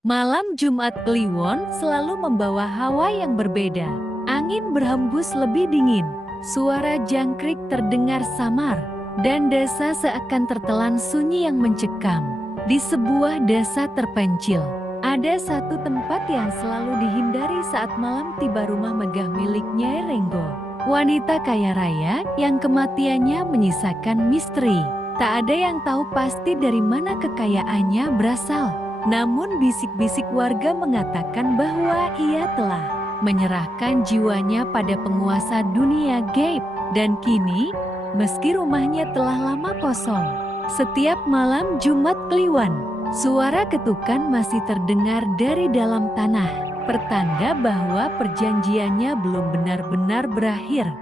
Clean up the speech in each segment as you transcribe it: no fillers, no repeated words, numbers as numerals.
Malam Jumat Kliwon selalu membawa hawa yang berbeda. Angin berhembus lebih dingin, suara jangkrik terdengar samar, dan desa seakan tertelan sunyi yang mencekam. Di sebuah desa terpencil, ada satu tempat yang selalu dihindari saat malam tiba, rumah megah milik Nyai Renggo. Wanita kaya raya yang kematiannya menyisakan misteri. Tak ada yang tahu pasti dari mana kekayaannya berasal. Namun bisik-bisik warga mengatakan bahwa ia telah menyerahkan jiwanya pada penguasa dunia gaib. Dan kini, meski rumahnya telah lama kosong, setiap malam Jumat Kliwon, suara ketukan masih terdengar dari dalam tanah, pertanda bahwa perjanjiannya belum benar-benar berakhir.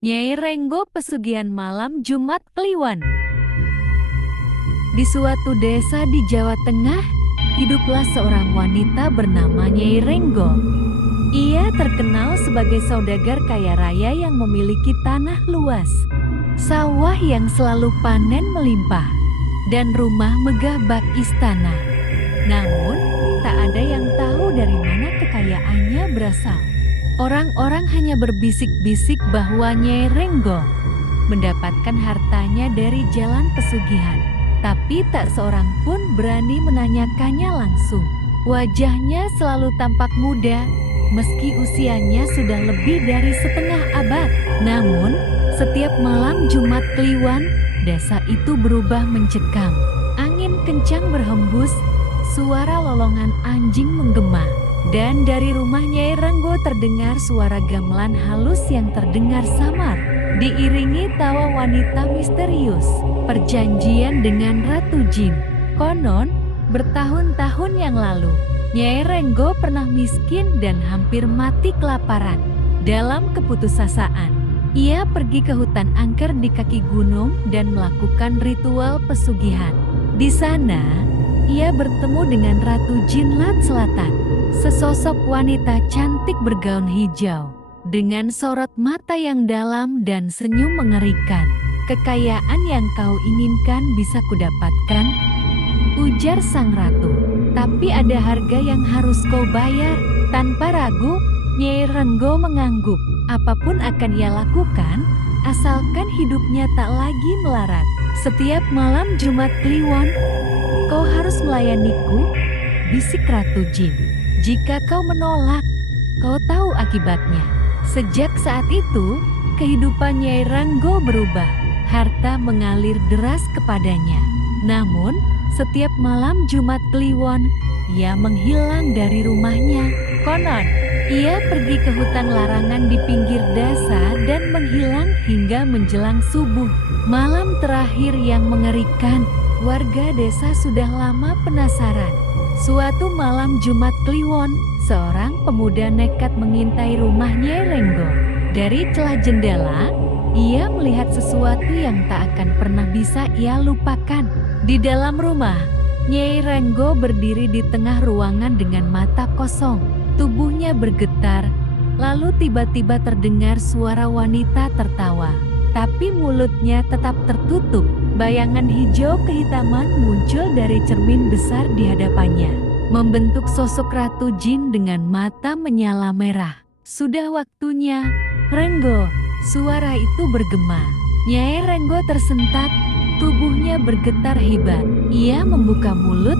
Nyai Renggo, pesugihan malam Jumat Kliwon. Di suatu desa di Jawa Tengah, hiduplah seorang wanita bernama Nyai Renggo. Ia terkenal sebagai saudagar kaya raya yang memiliki tanah luas, sawah yang selalu panen melimpah, dan rumah megah bak istana. Namun, tak ada yang tahu dari mana kekayaannya berasal. Orang-orang hanya berbisik-bisik bahwa Nyai Renggo mendapatkan hartanya dari jalan pesugihan. Tapi tak seorang pun berani menanyakannya langsung. Wajahnya selalu tampak muda, meski usianya sudah lebih dari setengah abad. Namun, setiap malam Jumat Kliwon, desa itu berubah mencekam. Angin kencang berhembus, suara lolongan anjing menggema. Dan dari rumah Nyai Renggo terdengar suara gamelan halus yang terdengar samar, diiringi tawa wanita misterius. Perjanjian dengan Ratu Jin. Konon, bertahun-tahun yang lalu, Nyai Renggo pernah miskin dan hampir mati kelaparan. Dalam keputusasaan, ia pergi ke hutan angker di kaki gunung dan melakukan ritual pesugihan. Di sana, ia bertemu dengan Ratu Jinlat Selatan, sesosok wanita cantik bergaun hijau, dengan sorot mata yang dalam dan senyum mengerikan. "Kekayaan yang kau inginkan bisa kudapatkan," ujar sang ratu. "Tapi ada harga yang harus kau bayar." Tanpa ragu, Nyai Renggo mengangguk. Apapun akan ia lakukan, asalkan hidupnya tak lagi melarat. "Setiap malam Jumat Kliwon, kau harus melayaniku," bisik Ratu Jin. "Jika kau menolak, kau tahu akibatnya." Sejak saat itu, kehidupan Nyai Renggo berubah. Harta mengalir deras kepadanya. Namun, setiap malam Jumat Kliwon, ia menghilang dari rumahnya. Konon, ia pergi ke hutan larangan di pinggir desa dan menghilang hingga menjelang subuh. Malam terakhir yang mengerikan, warga desa sudah lama penasaran. Suatu malam Jumat Kliwon, seorang pemuda nekat mengintai rumah Nyai Renggo. Dari celah jendela, ia melihat sesuatu yang tak akan pernah bisa ia lupakan. Di dalam rumah, Nyai Renggo berdiri di tengah ruangan dengan mata kosong. Tubuhnya bergetar, lalu tiba-tiba terdengar suara wanita tertawa. Tapi mulutnya tetap tertutup. Bayangan hijau kehitaman muncul dari cermin besar di hadapannya, membentuk sosok Ratu Jin dengan mata menyala merah. "Sudah waktunya, Renggo," suara itu bergema. Nyai Renggo tersentak, tubuhnya bergetar hebat. Ia membuka mulut,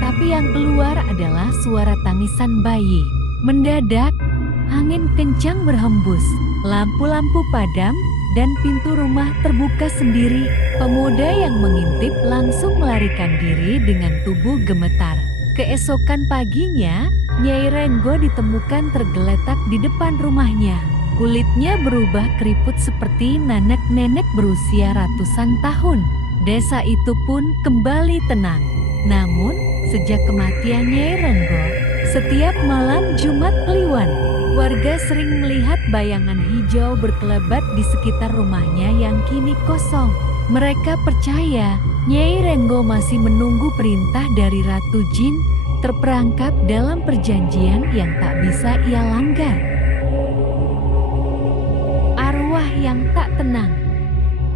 tapi yang keluar adalah suara tangisan bayi. Mendadak, angin kencang berhembus, lampu-lampu padam, dan pintu rumah terbuka sendiri. Pemuda yang mengintip langsung melarikan diri dengan tubuh gemetar. Keesokan paginya, Nyai Renggo ditemukan tergeletak di depan rumahnya. Kulitnya berubah keriput seperti nenek-nenek berusia ratusan tahun. Desa itu pun kembali tenang. Namun, sejak kematian Nyai Renggo, setiap malam Jumat Kliwon, warga sering melihat bayangan hijau berkelebat di sekitar rumahnya yang kini kosong. Mereka percaya Nyai Renggo masih menunggu perintah dari Ratu Jin, terperangkap dalam perjanjian yang tak bisa ia langgar. Arwah yang tak tenang.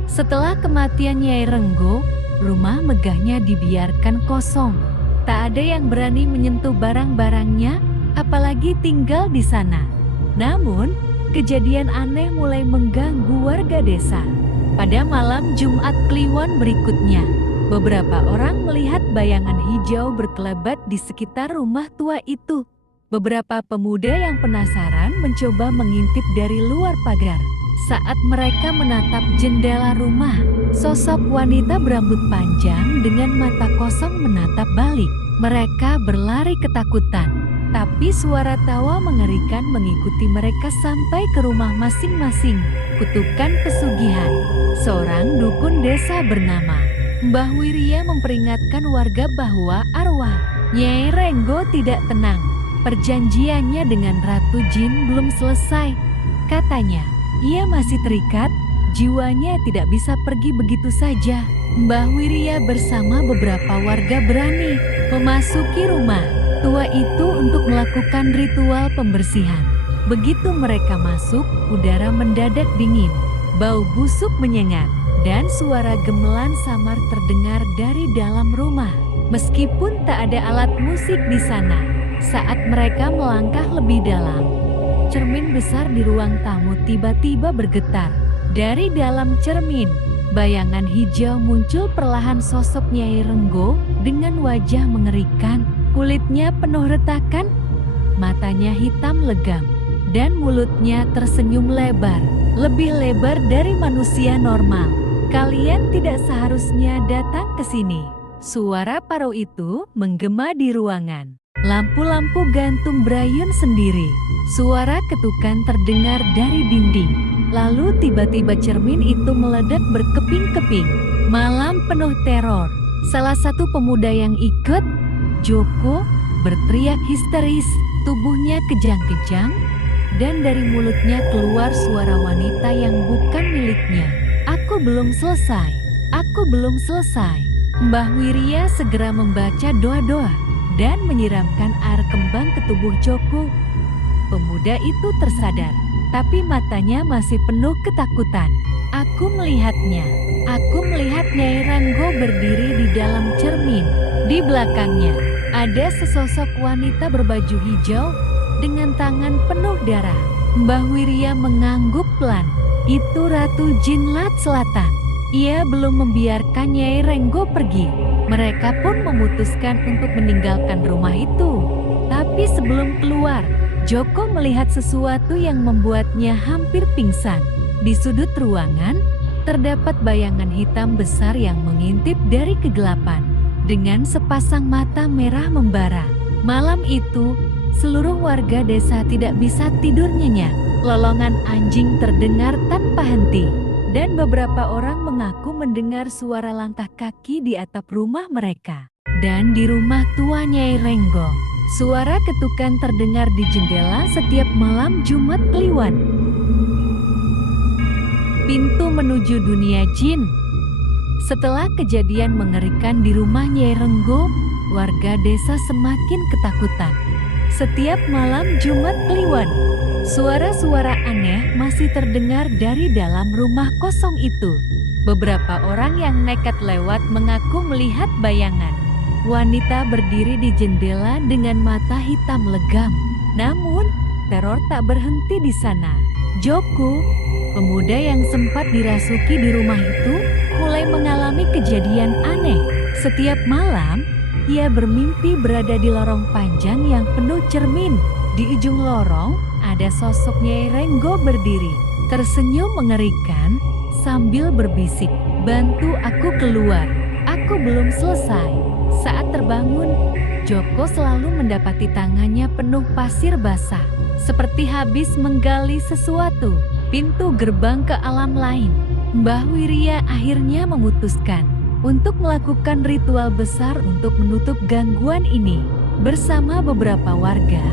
Setelah kematian Nyai Renggo, rumah megahnya dibiarkan kosong. Tak ada yang berani menyentuh barang-barangnya, apalagi tinggal di sana. Namun, kejadian aneh mulai mengganggu warga desa. Pada malam Jumat Kliwon berikutnya, beberapa orang melihat bayangan hijau berkelebat di sekitar rumah tua itu. Beberapa pemuda yang penasaran mencoba mengintip dari luar pagar. Saat mereka menatap jendela rumah, sosok wanita berambut panjang dengan mata kosong menatap balik. Mereka berlari ketakutan, tapi suara tawa mengerikan mengikuti mereka sampai ke rumah masing-masing. Kutukan pesugihan. Seorang dukun desa bernama Mbah Wirya memperingatkan warga bahwa arwah Nyai Renggo tidak tenang. Perjanjiannya dengan Ratu Jin belum selesai. Katanya, ia masih terikat, jiwanya tidak bisa pergi begitu saja. Mbah Wirya bersama beberapa warga berani memasuki rumah tua itu untuk melakukan ritual pembersihan. Begitu mereka masuk, udara mendadak dingin, bau busuk menyengat, dan suara gemelan samar terdengar dari dalam rumah. Meskipun tak ada alat musik di sana, saat mereka melangkah lebih dalam, cermin besar di ruang tamu tiba-tiba bergetar. Dari dalam cermin, bayangan hijau muncul perlahan. Sosok Nyai Renggo dengan wajah mengerikan, kulitnya penuh retakan, matanya hitam legam, dan mulutnya tersenyum lebar, lebih lebar dari manusia normal. Kalian tidak seharusnya datang ke sini. Suara parau itu menggema di ruangan. Lampu-lampu gantung berayun sendiri. Suara ketukan terdengar dari dinding. Lalu tiba-tiba cermin itu meledak berkeping-keping. Malam penuh teror. Salah satu pemuda yang ikut, Joko, berteriak histeris. Tubuhnya kejang-kejang, dan dari mulutnya keluar suara wanita yang bukan miliknya. Aku belum selesai. Aku belum selesai. Mbah Wirya segera membaca doa-doa dan menyiramkan air kembang ke tubuh Joko. Pemuda itu tersadar, tapi matanya masih penuh ketakutan. Aku melihatnya. Aku melihat Nyai Renggo berdiri di dalam cermin. Di belakangnya, ada sesosok wanita berbaju hijau dengan tangan penuh darah. Mbah Wirya mengangguk pelan. Itu Ratu Jin Lat Selatan. Ia belum membiarkan Nyai Renggo pergi. Mereka pun memutuskan untuk meninggalkan rumah itu. Tapi sebelum keluar, Joko melihat sesuatu yang membuatnya hampir pingsan. Di sudut ruangan, terdapat bayangan hitam besar yang mengintip dari kegelapan. Dengan sepasang mata merah membara. Malam itu, seluruh warga desa tidak bisa tidur nyenyak. Lolongan anjing terdengar tanpa henti. Dan beberapa orang mengaku mendengar suara langkah kaki di atap rumah mereka. Dan di rumah tua Nyai Renggo, suara ketukan terdengar di jendela setiap malam Jumat Kliwon. Pintu menuju dunia jin. Setelah kejadian mengerikan di rumah Nyai Renggo, warga desa semakin ketakutan. Setiap malam Jumat Kliwon, suara-suara aneh masih terdengar dari dalam rumah kosong itu. Beberapa orang yang nekat lewat mengaku melihat bayangan wanita berdiri di jendela dengan mata hitam legam. Namun, teror tak berhenti di sana. Joko, pemuda yang sempat dirasuki di rumah itu, mulai mengalami kejadian aneh. Setiap malam, ia bermimpi berada di lorong panjang yang penuh cermin. Di ujung lorong, ada sosok Nyai Renggo berdiri, tersenyum mengerikan sambil berbisik, "Bantu aku keluar, aku belum selesai." Saat terbangun, Joko selalu mendapati tangannya penuh pasir basah, seperti habis menggali sesuatu. Pintu gerbang ke alam lain. Mbah Wirya akhirnya memutuskan untuk melakukan ritual besar untuk menutup gangguan ini. Bersama beberapa warga,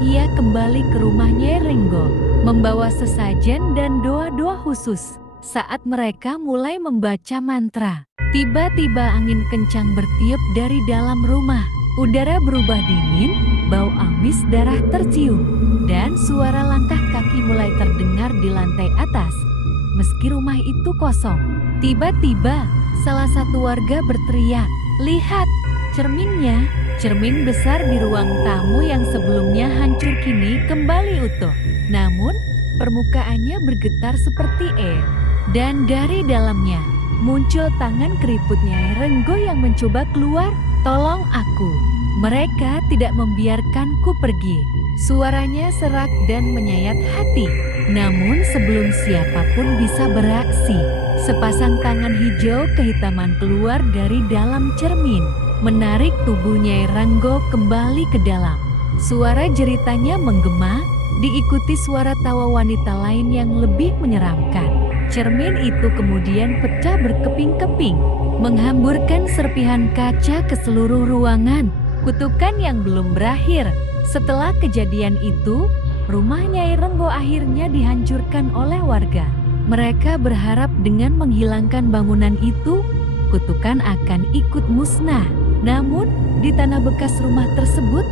ia kembali ke rumah Nyai Renggo, membawa sesajen dan doa-doa khusus. Saat mereka mulai membaca mantra, tiba-tiba angin kencang bertiup dari dalam rumah. Udara berubah dingin, bau amis darah tercium, dan suara langkah kaki mulai terdengar di lantai atas. Meski rumah itu kosong, tiba-tiba salah satu warga berteriak, "Lihat, cerminnya!" Cermin besar di ruang tamu yang sebelumnya hancur kini kembali utuh. Namun, permukaannya bergetar seperti air. Dan dari dalamnya, muncul tangan keriput Nyai Renggo yang mencoba keluar. "Tolong aku." Mereka tidak membiarkanku pergi. Suaranya serak dan menyayat hati. Namun sebelum siapapun bisa beraksi, sepasang tangan hijau kehitaman keluar dari dalam cermin, menarik tubuh Nyai Renggo kembali ke dalam. Suara jeritanya menggema, diikuti suara tawa wanita lain yang lebih menyeramkan. Cermin itu kemudian pecah berkeping-keping, menghamburkan serpihan kaca ke seluruh ruangan. Kutukan yang belum berakhir. Setelah kejadian itu, rumah Nyai Renggo akhirnya dihancurkan oleh warga. Mereka berharap dengan menghilangkan bangunan itu, kutukan akan ikut musnah. Namun, di tanah bekas rumah tersebut,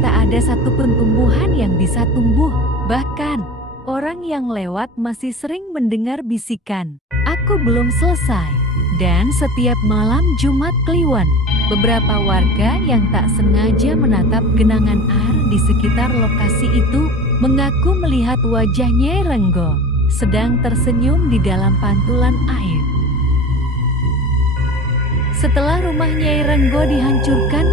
tak ada satupun tumbuhan yang bisa tumbuh. Bahkan, orang yang lewat masih sering mendengar bisikan, "Aku belum selesai." Dan setiap malam Jumat Kliwon, beberapa warga yang tak sengaja menatap genangan air di sekitar lokasi itu mengaku melihat wajah Nyai Renggo sedang tersenyum di dalam pantulan air. Setelah rumah Nyai Renggo dihancurkan,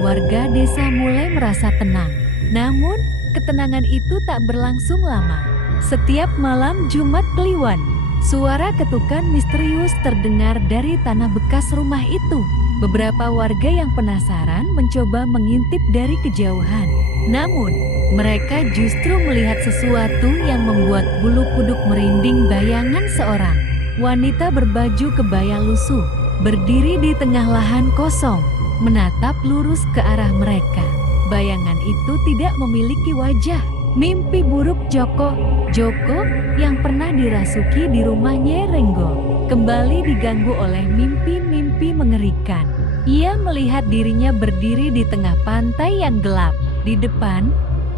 warga desa mulai merasa tenang. Namun, ketenangan itu tak berlangsung lama. Setiap malam Jumat Kliwon, suara ketukan misterius terdengar dari tanah bekas rumah itu. Beberapa warga yang penasaran mencoba mengintip dari kejauhan. Namun, mereka justru melihat sesuatu yang membuat bulu kuduk merinding. Bayangan seorang wanita berbaju kebaya lusuh, berdiri di tengah lahan kosong, menatap lurus ke arah mereka. Bayangan itu tidak memiliki wajah. Mimpi buruk Joko yang pernah dirasuki di rumah Nyai Renggo kembali diganggu oleh mimpi-mimpi mengerikan. Ia melihat dirinya berdiri di tengah pantai yang gelap. Di depan,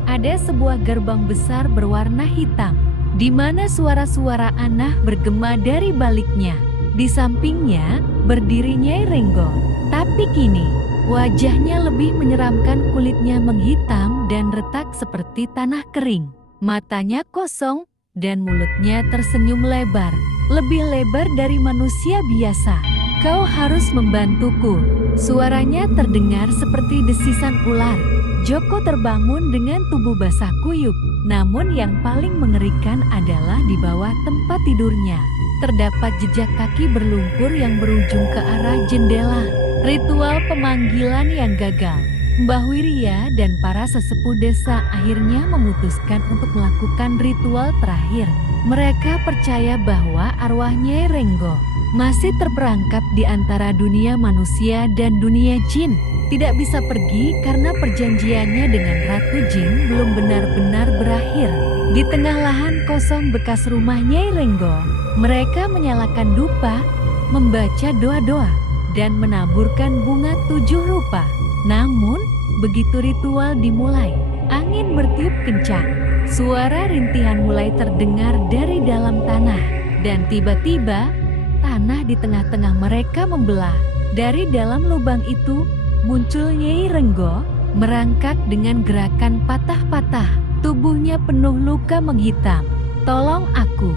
ada sebuah gerbang besar berwarna hitam, di mana suara-suara aneh bergema dari baliknya. Di sampingnya, berdiri Nyai Renggo. Tapi kini, wajahnya lebih menyeramkan, kulitnya menghitam dan retak seperti tanah kering. Matanya kosong, dan mulutnya tersenyum lebar, lebih lebar dari manusia biasa. "Kau harus membantuku." Suaranya terdengar seperti desisan ular. Joko terbangun dengan tubuh basah kuyup. Namun yang paling mengerikan adalah di bawah tempat tidurnya terdapat jejak kaki berlumpur yang berujung ke arah jendela. Ritual pemanggilan yang gagal. Mbah Wiria dan para sesepuh desa akhirnya memutuskan untuk melakukan ritual terakhir. Mereka percaya bahwa arwah Nyai Renggo masih terperangkap di antara dunia manusia dan dunia jin. Tidak bisa pergi karena perjanjiannya dengan Ratu Jin belum benar-benar berakhir. Di tengah lahan kosong bekas rumah Nyai Renggo, mereka menyalakan dupa, membaca doa-doa, dan menaburkan bunga 7 rupa. Namun, begitu ritual dimulai, angin bertiup kencang. Suara rintihan mulai terdengar dari dalam tanah, dan tiba-tiba tanah di tengah-tengah mereka membelah. Dari dalam lubang itu, muncul Nyai Renggo, merangkak dengan gerakan patah-patah. Tubuhnya penuh luka menghitam. "Tolong aku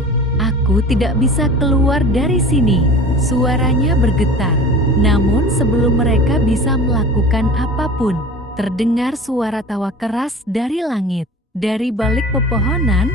tidak bisa keluar dari sini." Suaranya bergetar. Namun sebelum mereka bisa melakukan apapun, terdengar suara tawa keras dari langit. Dari balik pepohonan,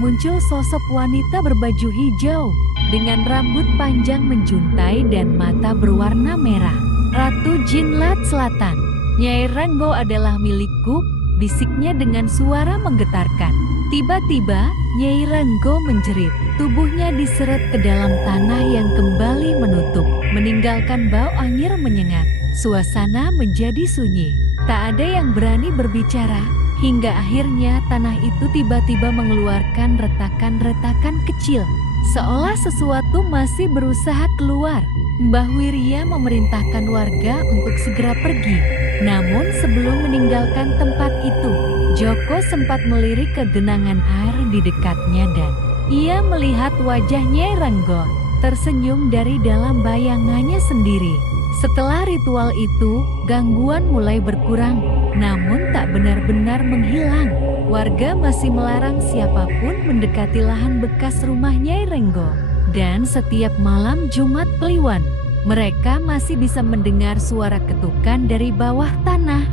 muncul sosok wanita berbaju hijau, dengan rambut panjang menjuntai dan mata berwarna merah. "Ratu Jin Lat Selatan, Nyai Renggo adalah milikku," bisiknya dengan suara menggetarkan. Tiba-tiba, Nyai Renggo menjerit. Tubuhnya diseret ke dalam tanah yang kembali menutup, meninggalkan bau anyir menyengat. Suasana menjadi sunyi. Tak ada yang berani berbicara, hingga akhirnya tanah itu tiba-tiba mengeluarkan retakan-retakan kecil. seolah sesuatu masih berusaha keluar. Mbah Wirya memerintahkan warga untuk segera pergi. Namun sebelum meninggalkan tempat itu, Joko sempat melirik ke genangan air di dekatnya dan ia melihat wajah Nyai Renggo tersenyum dari dalam bayangannya sendiri. Setelah ritual itu, gangguan mulai berkurang, namun tak benar-benar menghilang. Warga masih melarang siapapun mendekati lahan bekas rumah Nyai Renggo. Dan setiap malam Jumat Kliwon, mereka masih bisa mendengar suara ketukan dari bawah tanah.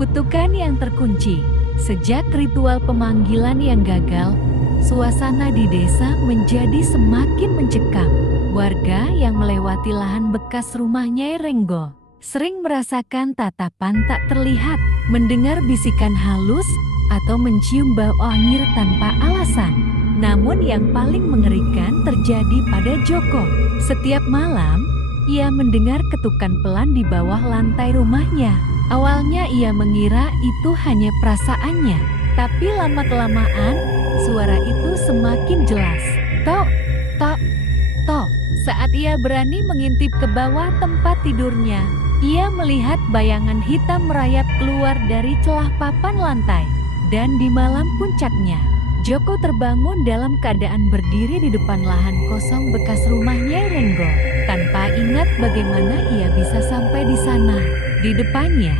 Kutukan yang terkunci. Sejak ritual pemanggilan yang gagal, suasana di desa menjadi semakin mencekam. Warga yang melewati lahan bekas rumah Nyai Renggo sering merasakan tatapan tak terlihat, mendengar bisikan halus, atau mencium bau anyir tanpa alasan. Namun yang paling mengerikan terjadi pada Joko. Setiap malam, ia mendengar ketukan pelan di bawah lantai rumahnya. Awalnya ia mengira itu hanya perasaannya, tapi lama-kelamaan suara itu semakin jelas. Tok, tok, tok. Saat ia berani mengintip ke bawah tempat tidurnya, ia melihat bayangan hitam merayap keluar dari celah papan lantai. Dan di malam puncaknya, Joko terbangun dalam keadaan berdiri di depan lahan kosong bekas rumah Nyai Renggo, tanpa ingat bagaimana ia bisa sampai di sana. Di depannya,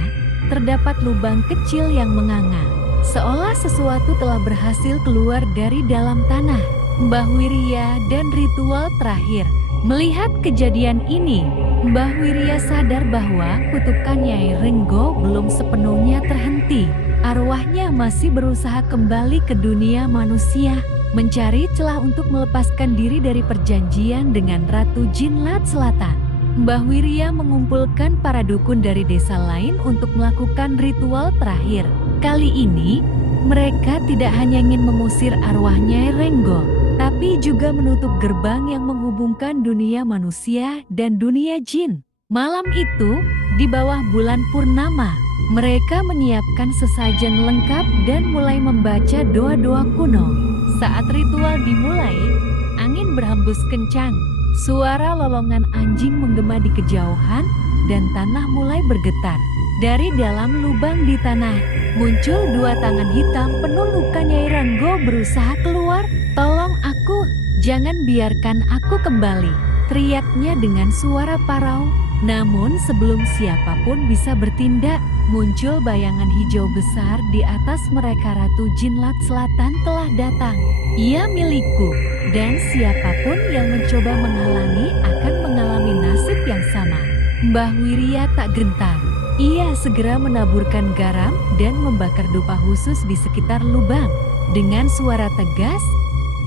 terdapat lubang kecil yang menganga, seolah sesuatu telah berhasil keluar dari dalam tanah. Mbah Wirya dan ritual terakhir. Melihat kejadian ini, Mbah Wirya sadar bahwa kutukan Nyai Renggo belum sepenuhnya terhenti. Arwahnya masih berusaha kembali ke dunia manusia, mencari celah untuk melepaskan diri dari perjanjian dengan Ratu Jin Lat Selatan. Mbah Wirya mengumpulkan para dukun dari desa lain untuk melakukan ritual terakhir. Kali ini, mereka tidak hanya ingin mengusir arwah Nyai Renggo, tapi juga menutup gerbang yang menghubungkan dunia manusia dan dunia jin. Malam itu, di bawah bulan purnama, mereka menyiapkan sesajen lengkap dan mulai membaca doa-doa kuno. Saat ritual dimulai, angin berhembus kencang. Suara lolongan anjing menggema di kejauhan dan tanah mulai bergetar. Dari dalam lubang di tanah, muncul dua tangan hitam penuh luka. Nyai Renggo berusaha keluar. "Tolong aku, jangan biarkan aku kembali," teriaknya dengan suara parau. Namun sebelum siapapun bisa bertindak, muncul bayangan hijau besar di atas mereka. Ratu Jin Lat Selatan telah datang. "Ia milikku, dan siapapun yang mencoba menghalangi akan mengalami nasib yang sama." Mbah Wirya tak gentar. Ia segera menaburkan garam dan membakar dupa khusus di sekitar lubang. Dengan suara tegas,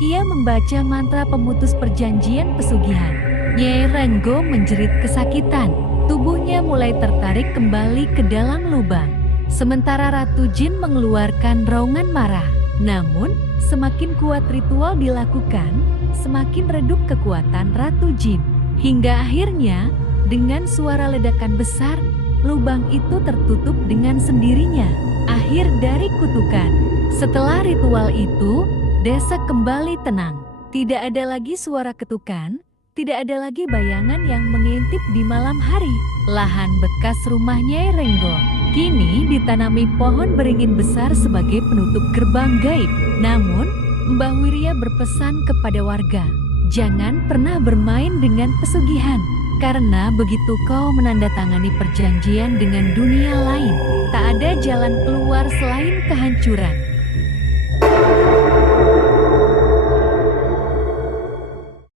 ia membaca mantra pemutus perjanjian pesugihan. Nyai Renggo menjerit kesakitan. Tubuhnya mulai tertarik kembali ke dalam lubang. Sementara Ratu Jin mengeluarkan raungan marah. Namun, semakin kuat ritual dilakukan, semakin redup kekuatan Ratu Jin. Hingga akhirnya, dengan suara ledakan besar, lubang itu tertutup dengan sendirinya. Akhir dari kutukan. Setelah ritual itu, desa kembali tenang. Tidak ada lagi suara ketukan. Tidak ada lagi bayangan yang mengintip di malam hari. Lahan bekas rumah Nyai Renggo kini ditanami pohon beringin besar sebagai penutup gerbang gaib. Namun, Mbah Wirya berpesan kepada warga, jangan pernah bermain dengan pesugihan. Karena begitu kau menandatangani perjanjian dengan dunia lain, tak ada jalan keluar selain kehancuran.